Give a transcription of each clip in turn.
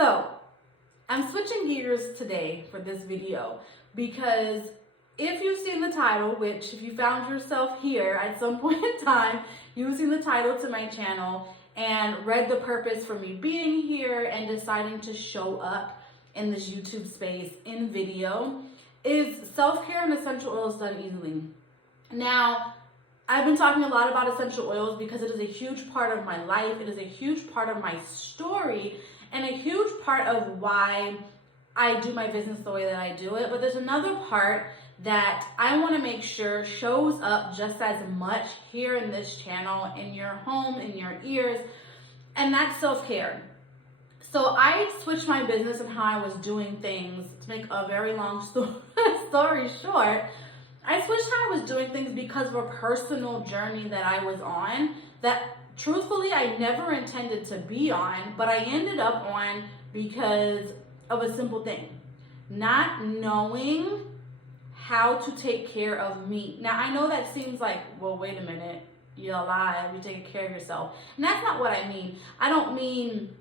So I'm switching gears today for this video because if you've seen the title, which if you found yourself here at some point in time, you've seen the title to my channel and read the purpose for me being here and deciding to show up in this YouTube space in video, is self-care and essential oils done easily. Now, I've been talking a lot about essential oils because it is a huge part of my life. It is a huge part of my story and a huge part of why I do my business the way that I do it. But there's another part that I want to make sure shows up just as much here in this channel, in your home, in your ears, and that's self-care. So I switched my business and how I was doing things. To make a very long story short, I switched how I was doing things because of a personal journey that I was on that truthfully I never intended to be on, but I ended up on because of a simple thing: not knowing how to take care of me. Now, I know that seems like, well, wait a minute, you're alive, you're taking care of yourself. And that's not what I mean. I don't mean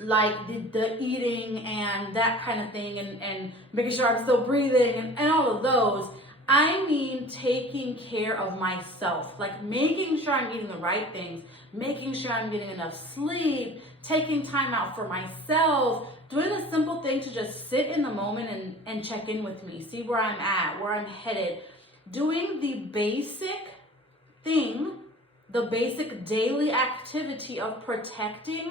like the eating and that kind of thing and making sure I'm still breathing and all of those. I mean taking care of myself, like making sure I'm eating the right things, making sure I'm getting enough sleep, taking time out for myself, doing a simple thing to just sit in the moment and check in with me, see where I'm at, where I'm headed, doing the basic thing, the basic daily activity of protecting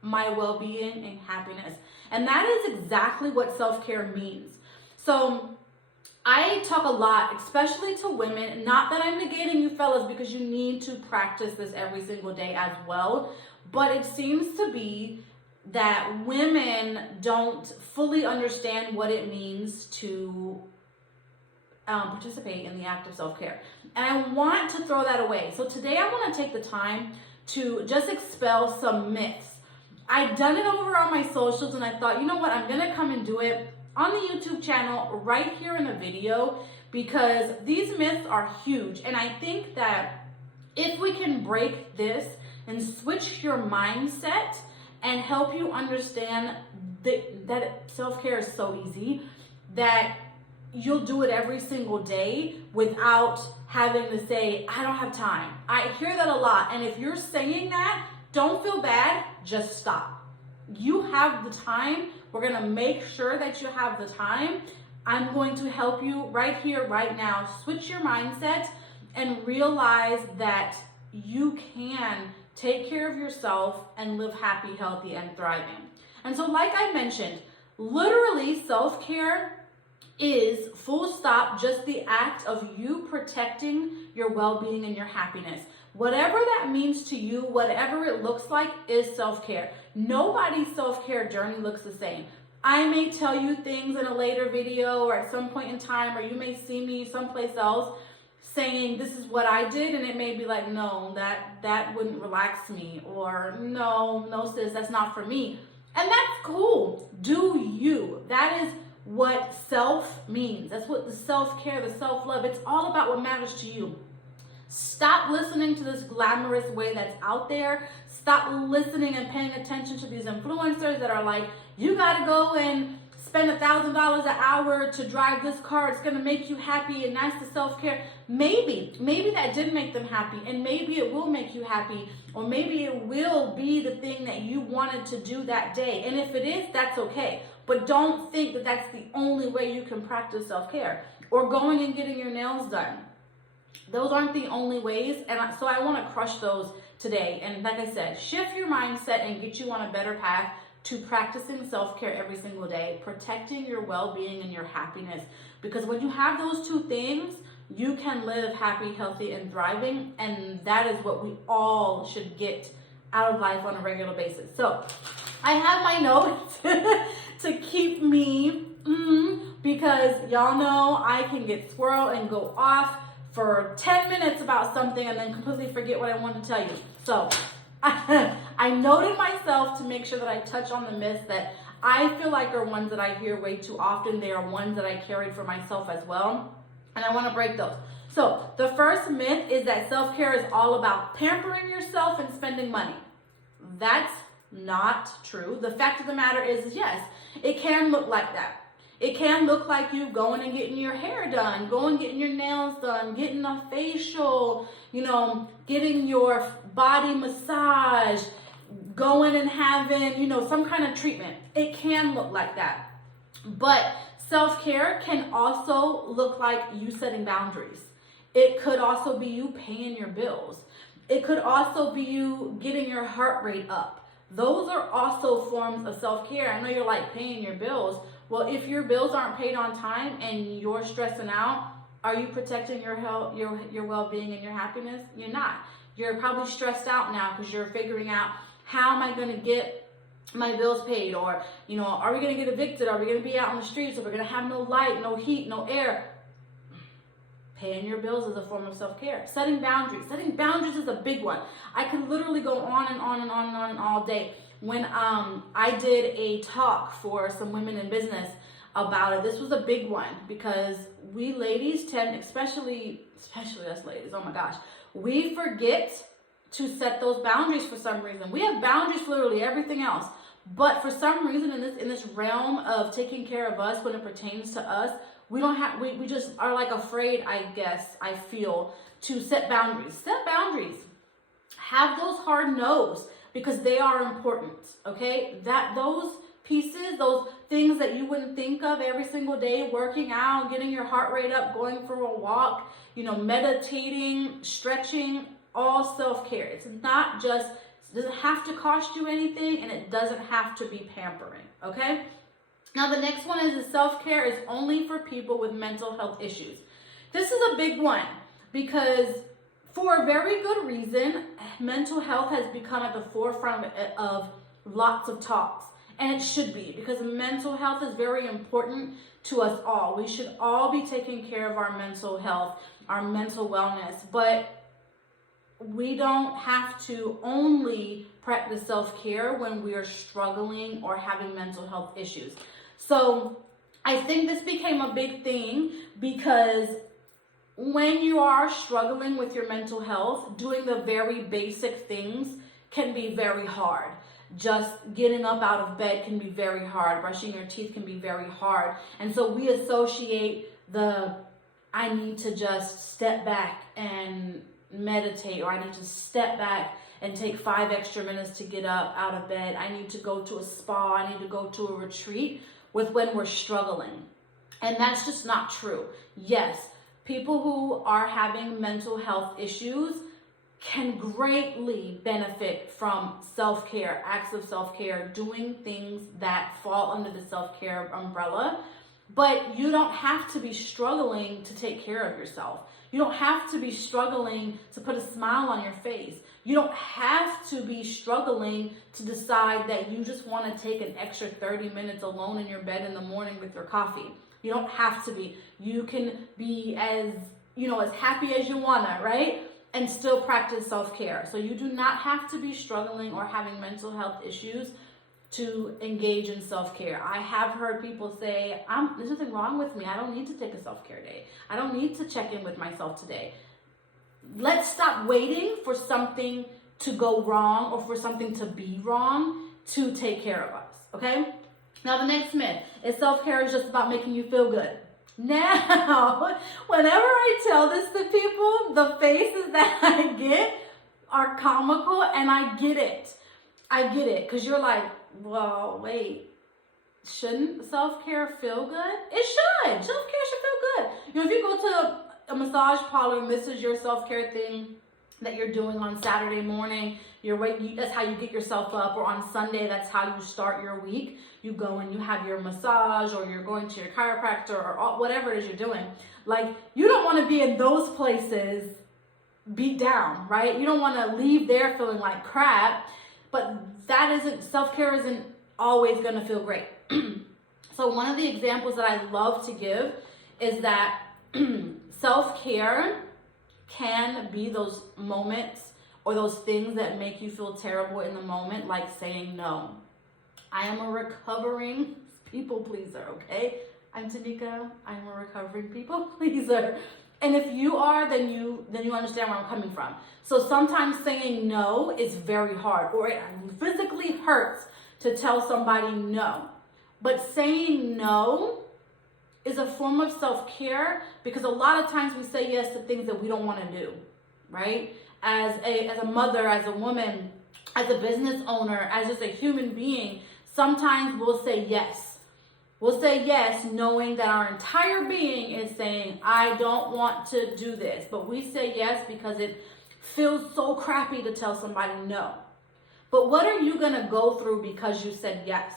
my well-being and happiness. And that is exactly what self-care means. So I talk a lot, especially to women, not that I'm negating you fellas because you need to practice this every single day as well, but it seems to be that women don't fully understand what it means to participate in the act of self-care. And I want to throw that away. So today I want to take the time to just expel some myths. I've done it over on my socials and I thought, you know what, I'm going to come and do it on the YouTube channel right here in the video because these myths are huge. And I think that if we can break this and switch your mindset and help you understand that self-care is so easy, that you'll do it every single day without having to say, I don't have time. I hear that a lot. And if you're saying that, don't feel bad, just stop. You have the time. We're gonna make sure that you have the time. I'm going to help you right here, right now, switch your mindset and realize that you can take care of yourself and live happy, healthy, and thriving. And so like I mentioned, literally self-care is full stop just the act of you protecting your well-being and your happiness. Whatever that means to you, whatever it looks like, is self-care. Nobody's self-care journey looks the same. I may tell you things in a later video or at some point in time, or you may see me someplace else saying this is what I did, and it may be like, no, that wouldn't relax me, or no sis, that's not for me. And that's cool. Do you. That is what self means. That's what the self-care, the self-love, it's all about what matters to you. Stop listening to this glamorous way that's out there. Stop listening and paying attention to these influencers that are like, you gotta go and spend $1,000 an hour to drive this car. It's gonna make you happy and that's the self-care. Maybe that did make them happy, and maybe it will make you happy, or maybe it will be the thing that you wanted to do that day. And if it is, that's okay. But don't think that that's the only way you can practice self-care, or going and getting your nails done. Those aren't the only ways, and so I want to crush those today. And like I said, shift your mindset and get you on a better path to practicing self-care every single day, protecting your well-being and your happiness. Because when you have those two things, you can live happy, healthy, and thriving, and that is what we all should get out of life on a regular basis. So I have my notes to keep me, because y'all know I can get swirled and go off for 10 minutes about something and then completely forget what I wanted to tell you. So I noted myself to make sure that I touch on the myths that I feel like are ones that I hear way too often. They are ones that I carried for myself as well, and I want to break those. So the first myth is that self-care is all about pampering yourself and spending money. That's not true. The fact of the matter is, yes, it can look like that. It can look like you going and getting your hair done, going and getting your nails done, getting a facial, getting your body massage, going and having, some kind of treatment. It can look like that. But self-care can also look like you setting boundaries. It could also be you paying your bills. It could also be you getting your heart rate up. Those are also forms of self-care. I know you're like paying your bills. Well, if your bills aren't paid on time and you're stressing out, are you protecting your health, your well-being and your happiness? You're not. You're probably stressed out now because you're figuring out, how am I going to get my bills paid? Or, are we going to get evicted? Are we going to be out on the streets? Are we going to have no light, no heat, no air? Paying your bills is a form of self-care. Setting boundaries. Setting boundaries is a big one. I could literally go on and on and on and on and all day. When I did a talk for some women in business about it, this was a big one because we ladies tend, especially us ladies, oh my gosh, we forget to set those boundaries for some reason. We have boundaries for literally everything else. But for some reason in this realm of taking care of us when it pertains to us, we just are like afraid, I guess, I feel, to set boundaries. Set boundaries. Have those hard no's because they are important, okay? Those pieces, those things that you wouldn't think of every single day, working out, getting your heart rate up, going for a walk, meditating, stretching, all self-care. It's not just, it doesn't have to cost you anything, and it doesn't have to be pampering, okay? Now, the next one is self-care is only for people with mental health issues. This is a big one because for a very good reason, mental health has become at the forefront of lots of talks. And it should be, because mental health is very important to us all. We should all be taking care of our mental health, our mental wellness. But we don't have to only practice self-care when we are struggling or having mental health issues. So I think this became a big thing because when you are struggling with your mental health, doing the very basic things can be very hard. Just getting up out of bed can be very hard. Brushing your teeth can be very hard. And so we associate I need to just step back and meditate, or I need to step back and take 5 extra minutes to get up out of bed. I need to go to a spa. I need to go to a retreat with when we're struggling. And that's just not true. Yes, people who are having mental health issues can greatly benefit from self-care, acts of self-care, doing things that fall under the self-care umbrella. But you don't have to be struggling to take care of yourself. You don't have to be struggling to put a smile on your face. You don't have to be struggling to decide that you just want to take an extra 30 minutes alone in your bed in the morning with your coffee. You don't have to be. You can be as happy as you wanna, right? And still practice self-care. So you do not have to be struggling or having mental health issues to engage in self-care. I have heard people say, there's nothing wrong with me. I don't need to take a self-care day. I don't need to check in with myself today. Let's stop waiting for something to go wrong or for something to be wrong to take care of us, okay? Now, the next myth is self-care is just about making you feel good. Now, whenever I tell this to people, the faces that I get are comical, and I get it. Because you're like, well, wait, shouldn't self-care feel good? It should. Self-care should feel good. If you go to a massage parlor and this is your self-care thing that you're doing on Saturday morning, that's how you get yourself up, or on Sunday, that's how you start your week. You go and you have your massage, or you're going to your chiropractor, or whatever it is you're doing. Like, you don't want to be in those places beat down, right? You don't want to leave there feeling like crap, but self-care isn't always going to feel great. So one of the examples that I love to give is that self-care can be those moments or those things that make you feel terrible in the moment, like saying no. I am a recovering people pleaser, okay? I'm Tanika. I'm a recovering people pleaser. And if you are, then you understand where I'm coming from. So sometimes saying no is very hard, or it physically hurts to tell somebody no. But saying no is a form of self-care, because a lot of times we say yes to things that we don't want to do, right? As a mother, as a woman, as a business owner, as just a human being, sometimes we'll say yes. We'll say yes knowing that our entire being is saying, I don't want to do this. But we say yes because it feels so crappy to tell somebody no. But what are you going to go through because you said yes,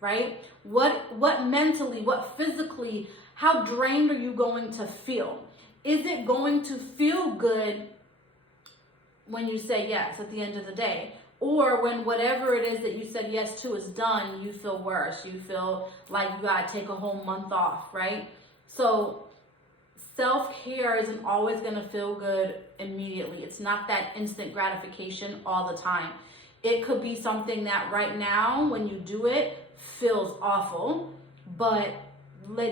right? What mentally, what physically, how drained are you going to feel? Is it going to feel good when you say yes at the end of the day? Or when whatever it is that you said yes to is done, you feel worse. You feel like you got to take a whole month off, right? So self-care isn't always going to feel good immediately. It's not that instant gratification all the time. It could be something that right now, when you do it, feels awful. But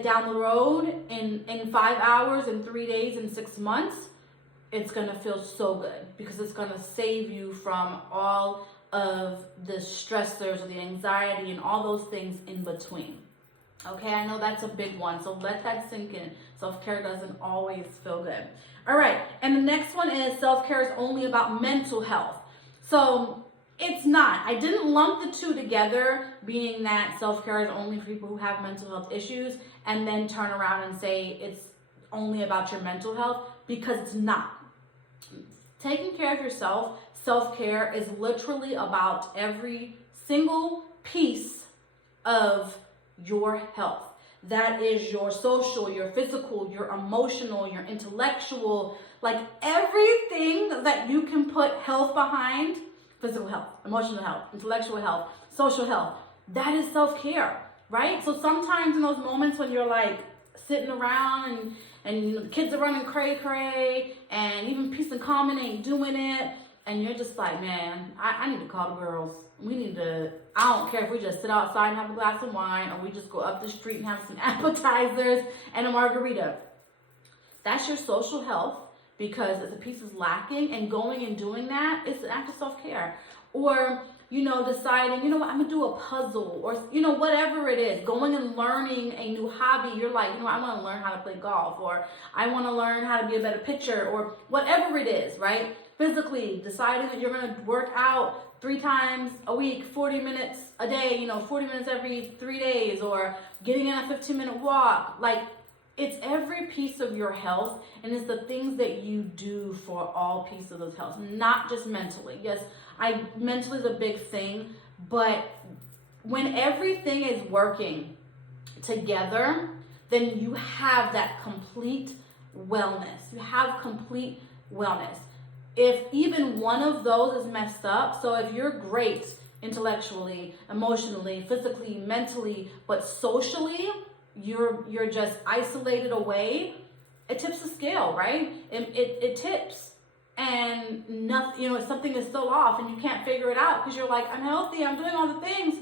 down the road, in 5 hours, in 3 days, in 6 months, it's going to feel so good, because it's going to save you from all of the stressors or the anxiety and all those things in between. Okay, I know that's a big one, so let that sink in. Self-care doesn't always feel good. All right, and the next one is self-care is only about mental health. So it's not. I didn't lump the two together, being that self-care is only for people who have mental health issues, and then turn around and say it's only about your mental health, because it's not. Taking care of yourself, self-care, is literally about every single piece of your health. That is your social, your physical, your emotional, your intellectual, like everything that you can put health behind: physical health, emotional health, intellectual health, social health. That is self-care, right? So sometimes in those moments when you're like sitting around and you know, the kids are running cray-cray, and even peace and calming ain't doing it, and you're just like, man, I need to call the girls. We need to, I don't care if we just sit outside and have a glass of wine, or we just go up the street and have some appetizers and a margarita. That's your social health, because if the piece is lacking, and going and doing that is an act of self-care. Or, you know, deciding, you know what, I'm gonna do a puzzle, or, you know, whatever it is, going and learning a new hobby. You're like, you know, I want to learn how to play golf, or I want to learn how to be a better pitcher, or whatever it is, right? Physically deciding that you're going to work out 3 times a week, 40 minutes a day, you know, 40 minutes every 3 days, or getting in a 15-minute walk. Like, it's every piece of your health, and it's the things that you do for all pieces of those health, not just mentally. Yes, mentally is a big thing, but when everything is working together, then you have that complete wellness. You have complete wellness. If even one of those is messed up, so if you're great intellectually, emotionally, physically, mentally, but socially, you're just isolated away, it tips the scale, right? It tips, and nothing, you know, something is still off, and you can't figure it out, because you're like, I'm healthy, I'm doing all the things,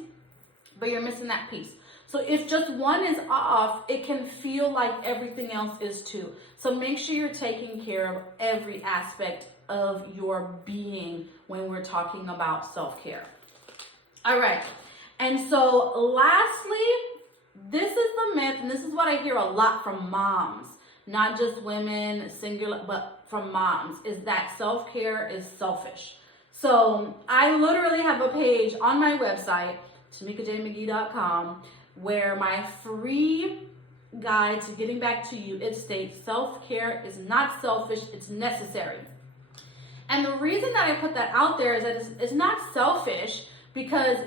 but you're missing that piece. So if just one is off, it can feel like everything else is too. So make sure you're taking care of every aspect of your being when we're talking about self-care. All right, and so lastly, this is the myth, and this is what I hear a lot from moms, not just women, singular, but from moms, is that self-care is selfish. So I literally have a page on my website, TamikaJMcGee.com, where my free guide to getting back to you, it states self-care is not selfish, it's necessary. And the reason that I put that out there is that it's not selfish, because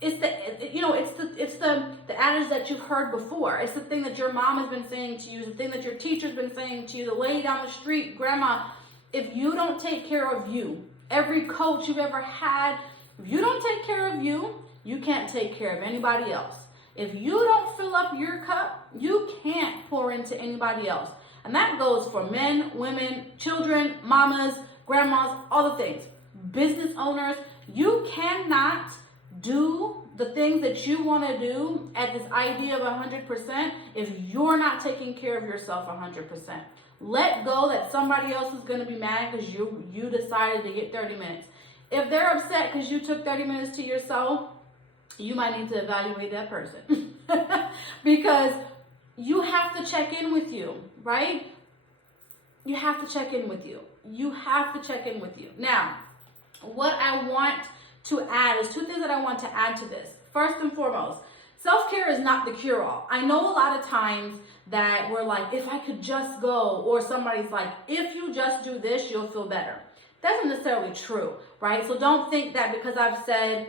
it's the adage that you've heard before. It's the thing that your mom has been saying to you, it's the thing that your teacher's been saying to you, the lady down the street, grandma. If you don't take care of you, every coach you've ever had, if you don't take care of you, you can't take care of anybody else. If you don't fill up your cup, you can't pour into anybody else. And that goes for men, women, children, mamas, grandmas, all the things. Business owners, you cannot do the things that you want to do at this idea of 100% if you're not taking care of yourself 100%. Let go that somebody else is going to be mad because you decided to get 30 minutes. If they're upset because you took 30 minutes to yourself, you might need to evaluate that person. Because you have to check in with you, right? You have to check in with you. You have to check in with you. Now, what I want to add is 2 things that I want to add to this. First and foremost, self-care is not the cure-all. I know a lot of times that we're like, if I could just go, or somebody's like, if you just do this, you'll feel better. That's not necessarily true, right? So don't think that because I've said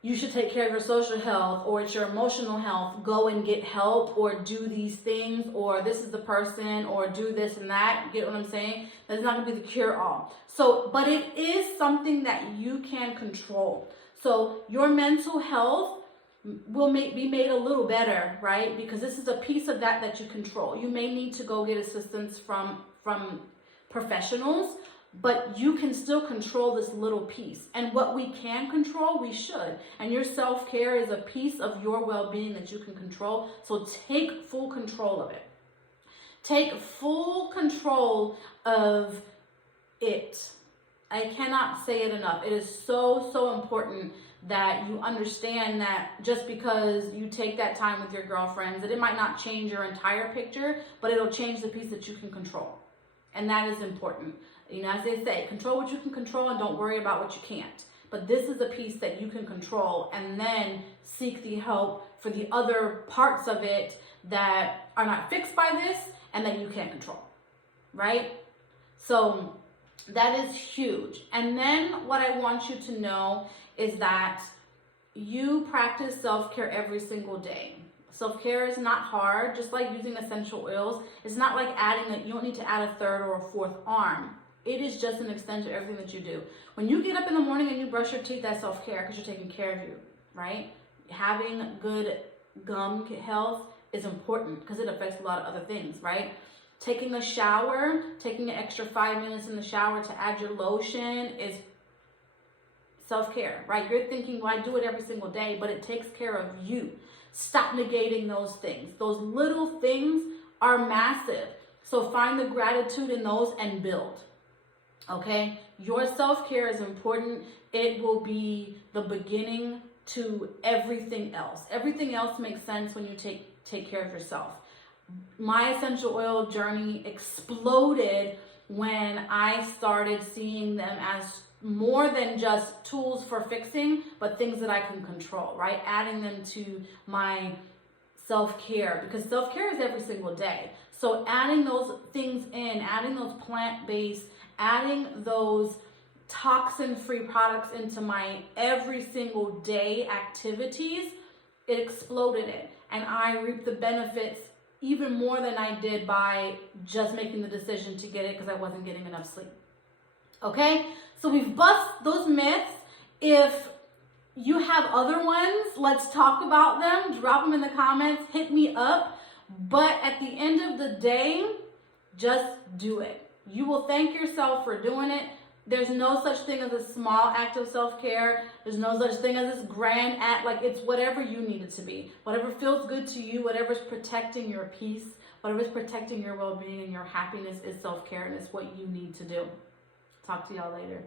you should take care of your social health or it's your emotional health, go and get help or do these things, or this is the person, or do this and that. Get what I'm saying? That's not going to be the cure-all. So, but it is something that you can control. So your mental health will be made a little better, right? Because this is a piece of that you control. You may need to go get assistance from professionals, but you can still control this little piece. And what we can control, we should. And your self-care is a piece of your well-being that you can control. So take full control of it. Take full control of it. I cannot say it enough. It is so, so important that you understand that just because you take that time with your girlfriends, that it might not change your entire picture, but it'll change the piece that you can control. And that is important. You know, as they say, control what you can control and don't worry about what you can't. But this is a piece that you can control, and then seek the help for the other parts of it that are not fixed by this and that you can't control, right? So that is huge. And then what I want you to know is that you practice self-care every single day. Self-care is not hard, just like using essential oils. It's not like you don't need to add a third or a fourth arm. It is just an extension of everything that you do. When you get up in the morning and you brush your teeth, that's self-care because you're taking care of you, right? Having good gum health is important because it affects a lot of other things, right? Taking a shower, taking an extra 5 minutes in the shower to add your lotion is self-care, right? You're thinking, well, I do it every single day, but it takes care of you. Stop negating those things. Those little things are massive. So find the gratitude in those and build. Okay? Your self-care is important. It will be the beginning to everything else. Everything else makes sense when you take care of yourself. My essential oil journey exploded when I started seeing them as more than just tools for fixing, but things that I can control, right? Adding them to my self-care, because self-care is every single day. So adding those things in, adding those plant-based, adding those toxin-free products into my every single day activities, it exploded it. And I reaped the benefits even more than I did by just making the decision to get it because I wasn't getting enough sleep. Okay? So we've bust those myths. If you have other ones, let's talk about them. Drop them in the comments. Hit me up. But at the end of the day, just do it. You will thank yourself for doing it. There's no such thing as a small act of self-care. There's no such thing as this grand act. Like, it's whatever you need it to be. Whatever feels good to you, whatever's protecting your peace, whatever's protecting your well-being and your happiness is self-care, and it's what you need to do. Talk to y'all later.